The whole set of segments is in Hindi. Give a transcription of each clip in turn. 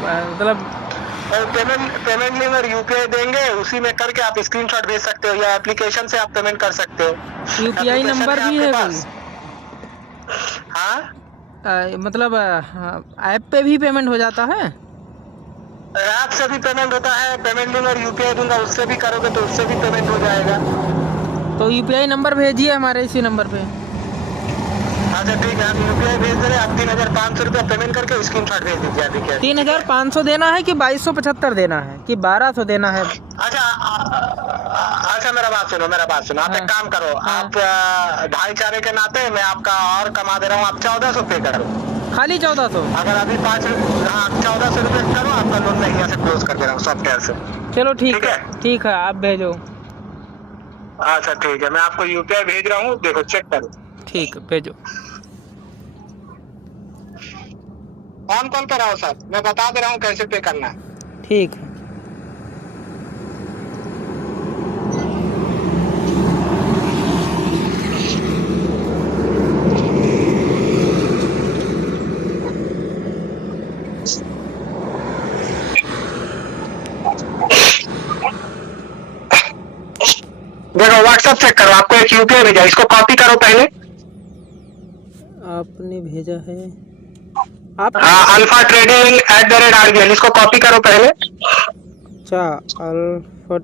मतलब और पेमेंट लिंक और यूपीआई देंगे, उसी में करके आप स्क्रीनशॉट भेज सकते हो, या एप्लीकेशन से आप पेमेंट कर सकते हो। यूपीआई नंबर भी है कोई? हाँ, मतलब ऐप पे भी पेमेंट हो जाता है? ऐप से भी पेमेंट होता है, पेमेंट लिंक और यूपीआई दूंगा, उससे भी करोगे तो उससे भी पेमेंट हो जाएगा। तो यूपीआई नंबर भेजिए हमारे इसी नंबर पे। अच्छा ठीक है, आप यूपीआई भेज दे रहे, आप 3,500 रुपया पेमेंट करके स्क्रीनशॉट भेज दीजिए अभी के। 3,500 देना है कि 2275 देना है कि 1200 देना है? अच्छा मेरा बात सुनो, आप एक काम करो, आप भाईचारे के नाते मैं आपका और कमा दे रहा हूँ, आप 1400 पे करो। खाली 1400? अगर अभी 1400 रुपये करो, आपका लोन मैं यहाँ से क्लोज कर दे रहा हूँ सॉफ्टवेयर से। चलो ठीक है, आप भेजो। अच्छा ठीक है, मैं आपको यूपीआई भेज रहा हूँ, देखो चेक करो। ठीक है, भेजो। ऑन कॉल पे रहो सर, मैं बता दे रहा हूँ कैसे पे करना है। ठीक है। देखो व्हाट्सएप चेक करो, आपको एक यूपीआई भेजा, इसको कॉपी करो पहले। आपने भेजा है आप? अल्फा ट्रेडिंग @RBL, इसको कॉपी करो पहले। अच्छा, अल्फा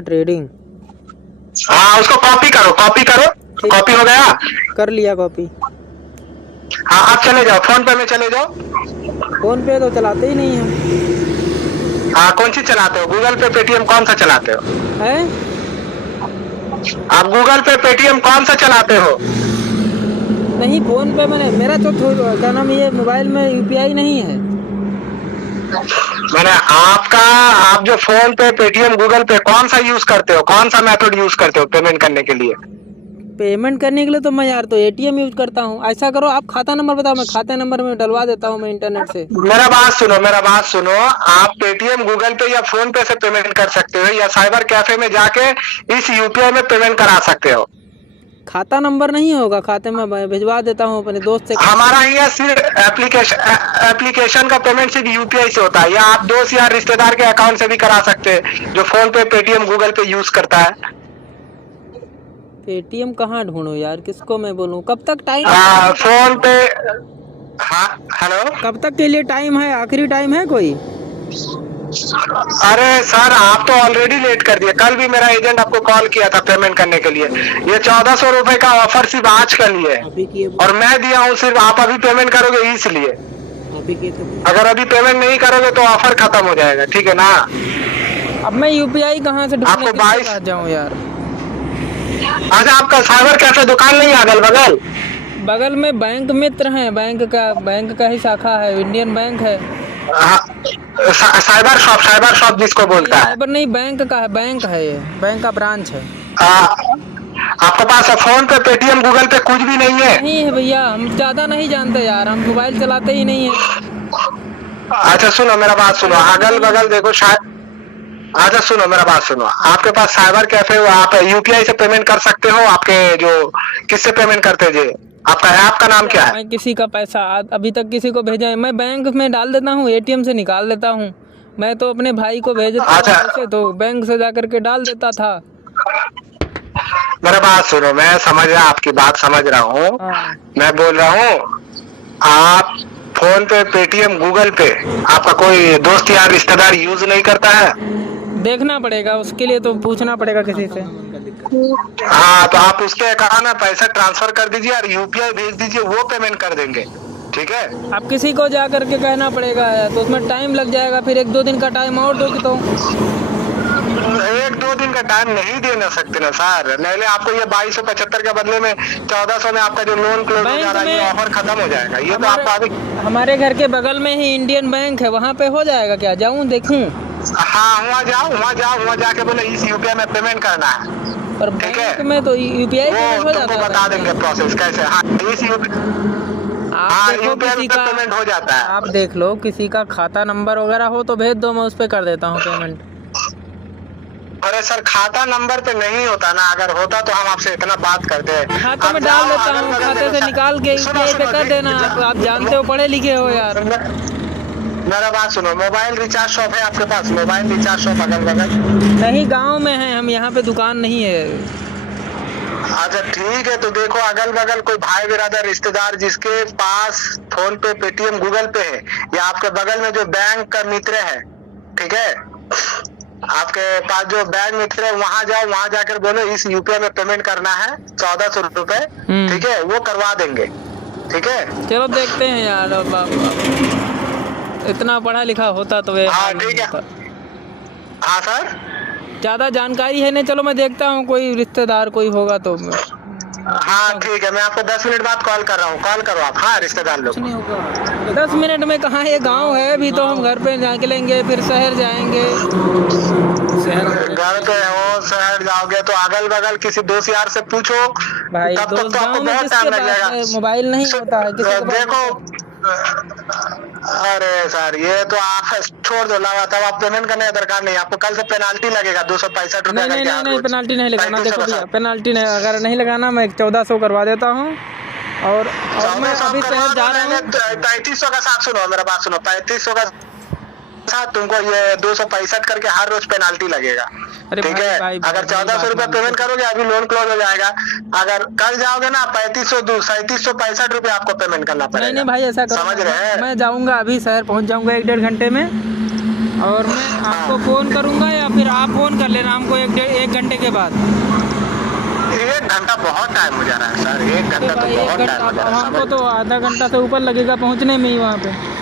ट्रेडिंग। हाँ उसको कॉपी करो। कॉपी हो गया? कर लिया कॉपी। हाँ आप चले जाओ, फोन पे में चले जाओ। फोन पे तो चलाते ही नहीं हम। हाँ कौन सी चलाते हो, गूगल पे पेटीएम कौन सा चलाते हो? है? आप गूगल पे पेटीएम कौन सा चलाते हो? नहीं, फोन पे मैंने, मेरा तो क्या नाम, ये मोबाइल में यूपीआई नहीं है। मैंने आप जो फोन पे पेटीएम गूगल पे कौन सा यूज करते हो, कौन सा मेथड यूज करते हो पेमेंट करने के लिए? पेमेंट करने के लिए तो मैं यार तो एटीएम यूज करता हूँ। ऐसा करो, आप खाता नंबर बताओ, मैं खाते नंबर में डलवा देता हूँ मैं इंटरनेट से। मेरा बात सुनो, आप पेटीएम गूगल पे या फोन पे से पेमेंट कर सकते हो, या साइबर कैफे में जाके इस यूपीआई में पेमेंट करा सकते हो। खाता नंबर नहीं होगा? खाते में भिजवा देता हूँ अपने दोस्त से। हमारा यहाँ सिर्फ एप्लीकेशन का पेमेंट सिर्फ यूपीआई से होता है, या आप दोस्त या रिश्तेदार के अकाउंट से भी करा सकते हैं जो फोन पे पेटीएम गूगल पे यूज करता है। पेटीएम कहाँ ढूंढूं यार, किसको मैं बोलूँ? कब तक टाइम? फोन पे। हाँ हेलो, कब तक के लिए टाइम है? आखिरी टाइम है कोई? अरे सर आप तो ऑलरेडी लेट कर दिए, कल भी मेरा एजेंट आपको कॉल किया था पेमेंट करने के लिए। ये 1400 रुपए का ऑफर सिर्फ आज का लिए है, और मैं दिया हूँ सिर्फ, आप अभी पेमेंट करोगे इसलिए। अगर अभी पेमेंट नहीं करोगे तो ऑफर खत्म हो जाएगा, ठीक है ना? अब मैं यूपीआई कहाँ से आपको 22 जाऊँ यार? अच्छा आपका साइबर कैफे दुकान नहीं है अगल बगल? बगल में बैंक मित्र है, बैंक का ही शाखा है, इंडियन बैंक है। साइबर शॉप जिसको बोलता है। साइबर नहीं, बैंक का है, बैंक है ये, बैंक का ब्रांच है। आपके पास फोन पे पेटीएम गूगल पे कुछ भी नहीं है? नहीं है भैया, हम ज्यादा नहीं जानते यार, हम मोबाइल चलाते ही नहीं है। अच्छा सुनो मेरा बात सुनो, अगल बगल देखो शायद। अच्छा सुनो मेरा बात सुनो, आपके पास साइबर कैफे हो, आप यूपीआई से पेमेंट कर सकते हो। आपके जो किससे पेमेंट करते थे, आपका ऐप का नाम क्या है? मैं किसी का पैसा अभी तक किसी को भेजा है, मैं बैंक में डाल देता हूँ, एटीएम से निकाल देता हूँ। मैं तो अपने भाई को भेजता हूँ, तो बैंक से जाकर के डाल देता था। मेरा बात सुनो, मैं समझ रहा, आपकी बात समझ रहा हूँ। मैं बोल रहा हूँ, आप फोन पे पेटीएम गूगल पे आपका कोई दोस्त या रिश्तेदार यूज नहीं करता है? देखना पड़ेगा, उसके लिए तो पूछना पड़ेगा किसी से। हाँ तो आप उसके अकाउंट में पैसा ट्रांसफर कर दीजिए और यूपीआई भेज दीजिए, वो पेमेंट कर देंगे, ठीक है? अब किसी को जा करके कहना पड़ेगा तो उसमें टाइम लग जाएगा, फिर 1-2 दिन का टाइम और दोगे तो? 1-2 दिन का टाइम नहीं दे ना सकते ना सर, नहीं आपको ये 2275 के बदले में 1400 में आपका जो लोन क्लोज हो जा रहा है, ये ऑफर खत्म हो जाएगा। ये तो आपका अभी हमारे घर के बगल में ही इंडियन बैंक है, वहाँ पे हो जाएगा क्या? जाऊँ देखूँ? हाँ वहाँ जाके बोले इस यूपीआई में पेमेंट करना है, पर बैंक में तो यूपीआई हो जाता है, बता देंगे प्रोसेस कैसे। हाँ इस यूपीआई पे पेमेंट हो जाता है। आप देख लो, किसी का खाता नंबर वगैरह हो तो भेज दो, मैं उस पे कर देता हूँ पेमेंट। अरे सर खाता नंबर पे नहीं होता ना, अगर होता तो हम आपसे इतना बात करते हैं। खाते में डाल देता हूँ, खाते से निकाल के यूपीआई पे कर देना। आप जानते हो, पढ़े लिखे हो यार। मेरा बात सुनो, मोबाइल रिचार्ज शॉप है आपके पास? मोबाइल रिचार्ज शॉप अगल बगल? नहीं, गांव में है हम, यहाँ पे दुकान नहीं है। अच्छा ठीक है, तो देखो अगल बगल कोई भाई बिरादर रिश्तेदार जिसके पास फोन पे, पेटीएम, गूगल पे है, या आपके बगल में जो बैंक का मित्र है, ठीक है, आपके पास जो बैंक मित्र है, वहां जाओ, वहां जाकर बोलो इस यूपीआई में पेमेंट करना है 1400 रुपए, ठीक है, वो करवा देंगे, ठीक है। चलो देखते हैं यार, इतना पढ़ा लिखा होता तो वे। हाँ ठीक है। हाँ सर, ज़्यादा जानकारी है नहीं, चलो मैं देखता हूँ, कोई रिश्तेदार कोई होगा तो। हाँ ठीक है, मैं आपको 10 मिनट बाद कॉल कर रहा हूँ, कॉल करो आप। हाँ, रिश्तेदार लोग। 10 मिनट में कहाँ, ये गांव है, अभी तो हम घर पे जाके लेंगे, फिर शहर जाएंगे। घर पे हो, शहर जाओगे तो अगल बगल किसी दोस्त यार से पूछो भाई, तब तक तो आपको बहुत टाइम लग जाएगा। मोबाइल नहीं होता है किसी के पास। देखो, अरे सर ये तो आप छोड़ दो, लगा तब आप पेमेंट करने का दरकार नहीं, आपको कल से पेनाल्टी लगेगा 265 रुपए। नहीं, पेनाल्टी नहीं लगाना। देखो भैया, पेनाल्टी नहीं, अगर नहीं लगाना मैं 1400 करवा देता हूँ। और मैं अभी शहर जा रहा हूँ। 3500 का साथ सुनो, मेरा बात सुनो, 3500 का साथ तुमको ये 265 करके हर रोज पेनाल्टी लगेगा, ठीक है। अगर 1400 रुपए पेमेंट करोगे अभी लोन क्लोज हो जाएगा, अगर कल जाओगे ना 3765 रुपए आपको पेमेंट करना पड़ेगा। नहीं भाई, ऐसा करो, समझ रहे हैं। मैं जाऊंगा, अभी शहर पहुंच जाऊंगा 1-1.5 घंटे में, और मैं आपको फोन करूंगा, या फिर आप फोन कर लेना हमको 1 घंटे के बाद। 1 घंटा बहुत टाइम हो जा रहा है सर, 1 घंटा तो बहुत टाइम हो जा रहा है। हमको तो आधा घंटा से ऊपर लगेगा पहुंचने में ही वहाँ पे।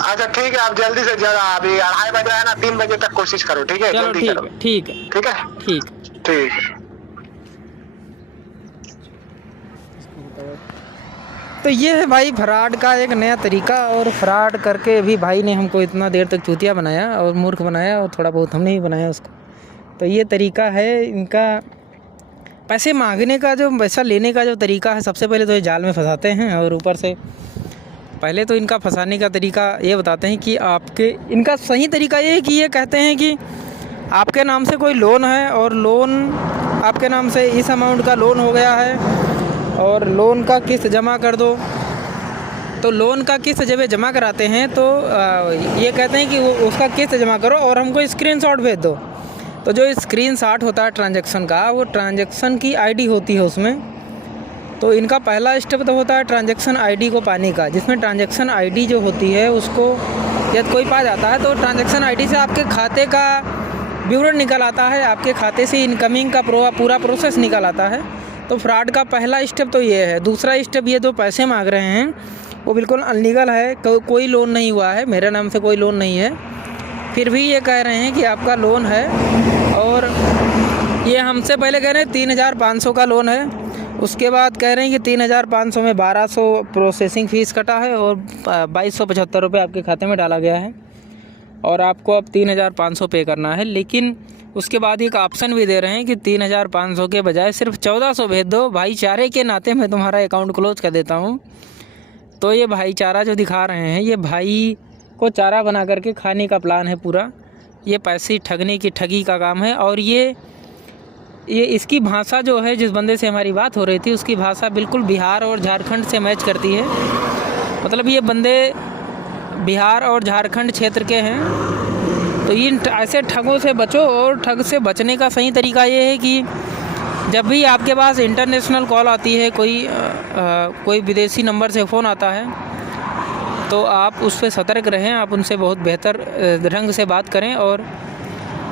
अच्छा ठीक है, आप जल्दी से जल्द, अभी 2:30 बजे है ना, 3 बजे तक कोशिश करो, ठीक है। चलो ठीक है, ठीक है, ठीक है, ठीक ठीक। तो ये है भाई फ्रॉड का एक नया तरीका, और फ्रॉड करके भी भाई ने हमको इतना देर तक चूतिया बनाया और मूर्ख बनाया, और थोड़ा बहुत हमने ही बनाया उसको। तो ये तरीका है इनका, पैसे मांगने का, जो पैसा लेने का जो तरीका है, सबसे पहले तो ये जाल में फंसाते हैं, और ऊपर से पहले तो इनका फंसाने का तरीका ये बताते हैं कि आपके, इनका सही तरीका ये है कि ये कहते हैं कि आपके नाम से कोई लोन है, और लोन आपके नाम से इस अमाउंट का लोन हो गया है, और लोन का किस्त जमा कर दो। तो लोन का किस्त जब जमा कराते हैं तो ये कहते हैं कि उसका किस्त जमा करो और हमको स्क्रीनशॉट भेज दो। तो जो स्क्रीनशॉट होता है ट्रांजैक्शन का, वो ट्रांजैक्शन की आईडी होती है उसमें। तो इनका पहला स्टेप तो होता है ट्रांजैक्शन आईडी को पाने का, जिसमें ट्रांजैक्शन आईडी जो होती है उसको जब कोई पा जाता है तो ट्रांजैक्शन आईडी से आपके खाते का विवरण निकल आता है, आपके खाते से इनकमिंग का पूरा प्रोसेस निकल आता है। तो फ्रॉड का पहला स्टेप तो ये है। दूसरा स्टेप, ये जो पैसे मांग रहे हैं वो बिल्कुल अनलीगल है, कोई लोन नहीं हुआ है, मेरे नाम से कोई लोन नहीं है, फिर भी ये कह रहे हैं कि आपका लोन है। और ये हमसे पहले कह रहे हैं 3500 का लोन है, उसके बाद कह रहे हैं कि 3500 में 1200 प्रोसेसिंग फ़ीस कटा है और 2275 रुपये आपके खाते में डाला गया है, और आपको अब 3500 पे करना है। लेकिन उसके बाद एक ऑप्शन भी दे रहे हैं कि 3500 के बजाय सिर्फ 1400 भेज दो, भाईचारे के नाते मैं तुम्हारा अकाउंट क्लोज कर देता हूँ। तो ये भाईचारा जो दिखा रहे हैं, ये भाई को चारा बना करके खाने का प्लान है पूरा। ये पैसे ठगने की ठगी का काम है। और ये इसकी भाषा जो है, जिस बंदे से हमारी बात हो रही थी, उसकी भाषा बिल्कुल बिहार और झारखंड से मैच करती है। मतलब ये बंदे बिहार और झारखंड क्षेत्र के हैं। तो इन ऐसे ठगों से बचो, और ठग से बचने का सही तरीका ये है कि जब भी आपके पास इंटरनेशनल कॉल आती है, कोई विदेशी नंबर से फ़ोन आता है, तो आप उस पर सतर्क रहें, आप उनसे बहुत बेहतर ढंग से बात करें और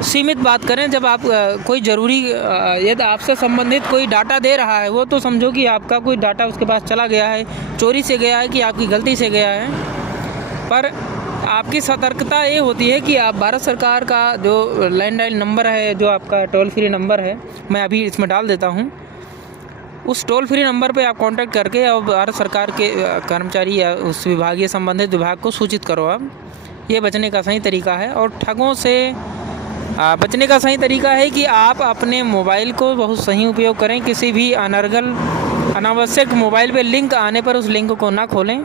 सीमित बात करें। जब आप कोई ज़रूरी, यदि आपसे संबंधित कोई डाटा दे रहा है, वो तो समझो कि आपका कोई डाटा उसके पास चला गया है, चोरी से गया है कि आपकी गलती से गया है। पर आपकी सतर्कता ये होती है कि आप भारत सरकार का जो लैंडलाइन नंबर है, जो आपका टोल फ्री नंबर है, मैं अभी इसमें डाल देता हूँ, उस टोल फ्री नंबर पे आप कांटेक्ट करके और भारत सरकार के कर्मचारी या उस विभागीय संबंधित विभाग को सूचित करो। आप ये बचने का सही तरीका है। और ठगों से बचने का सही तरीका है कि आप अपने मोबाइल को बहुत सही उपयोग करें। किसी भी अनावश्यक मोबाइल पे लिंक आने पर उस लिंक को ना खोलें।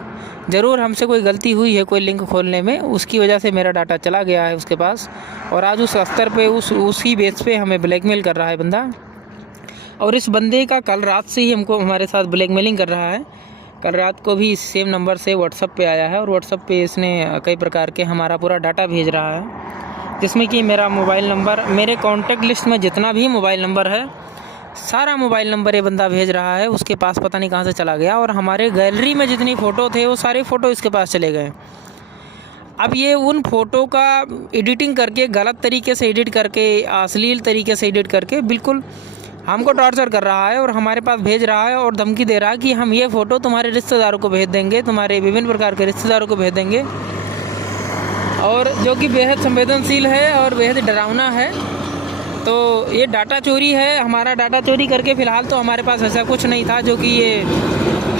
ज़रूर हमसे कोई गलती हुई है कोई लिंक खोलने में, उसकी वजह से मेरा डाटा चला गया है उसके पास, और आज उस स्तर पे उसी बेस पे हमें ब्लैकमेल कर रहा है बंदा। और इस बंदे का कल रात से ही हमको हमारे साथ ब्लैकमेलिंग कर रहा है। कल रात को भी सेम नंबर से व्हाट्सअप पे आया है और व्हाट्सअप पे इसने कई प्रकार के हमारा पूरा डाटा भेज रहा है, जिसमें कि मेरा मोबाइल नंबर, मेरे कॉन्टैक्ट लिस्ट में जितना भी मोबाइल नंबर है सारा मोबाइल नंबर ये बंदा भेज रहा है। उसके पास पता नहीं कहाँ से चला गया और हमारे गैलरी में जितनी फ़ोटो थे वो सारे फ़ोटो इसके पास चले गए। अब ये उन फ़ोटो का एडिटिंग करके, गलत तरीके से एडिट करके, अश्लील तरीके से एडिट करके बिल्कुल हमको टॉर्चर कर रहा है और हमारे पास भेज रहा है और धमकी दे रहा है कि हम ये फ़ोटो तुम्हारे रिश्तेदारों को भेज देंगे, तुम्हारे विभिन्न प्रकार के रिश्तेदारों को भेज देंगे, और जो कि बेहद संवेदनशील है और बेहद डरावना है। तो ये डाटा चोरी है, हमारा डाटा चोरी करके फ़िलहाल तो हमारे पास ऐसा कुछ नहीं था जो कि ये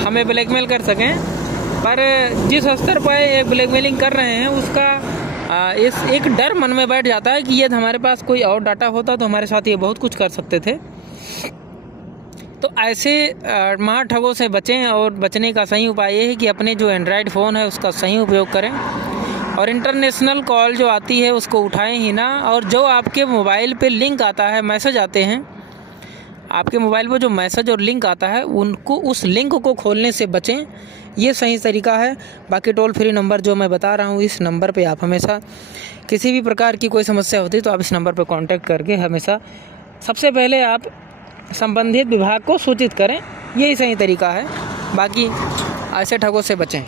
हमें ब्लैकमेल कर सकें, पर जिस स्तर पर ये ब्लैकमेलिंग कर रहे हैं उसका इस एक डर मन में बैठ जाता है कि यदि हमारे पास कोई और डाटा होता तो हमारे साथ ये बहुत कुछ कर सकते थे। तो ऐसे महाठगों से बचें, और बचने का सही उपाय ये है कि अपने जो एंड्रॉयड फ़ोन है उसका सही उपयोग करें और इंटरनेशनल कॉल जो आती है उसको उठाएं ही ना। और जो आपके मोबाइल पे लिंक आता है, मैसेज आते हैं, आपके मोबाइल पर जो मैसेज और लिंक आता है उनको, उस लिंक को खोलने से बचें, ये सही तरीका है। बाकी टोल फ्री नंबर जो मैं बता रहा हूँ, इस नंबर पे आप हमेशा किसी भी प्रकार की कोई समस्या होती है तो आप इस नंबर पर कांटेक्ट करके हमेशा सबसे पहले आप संबंधित विभाग को सूचित करें, यही सही तरीका है। बाकी ऐसे ठगों से बचें।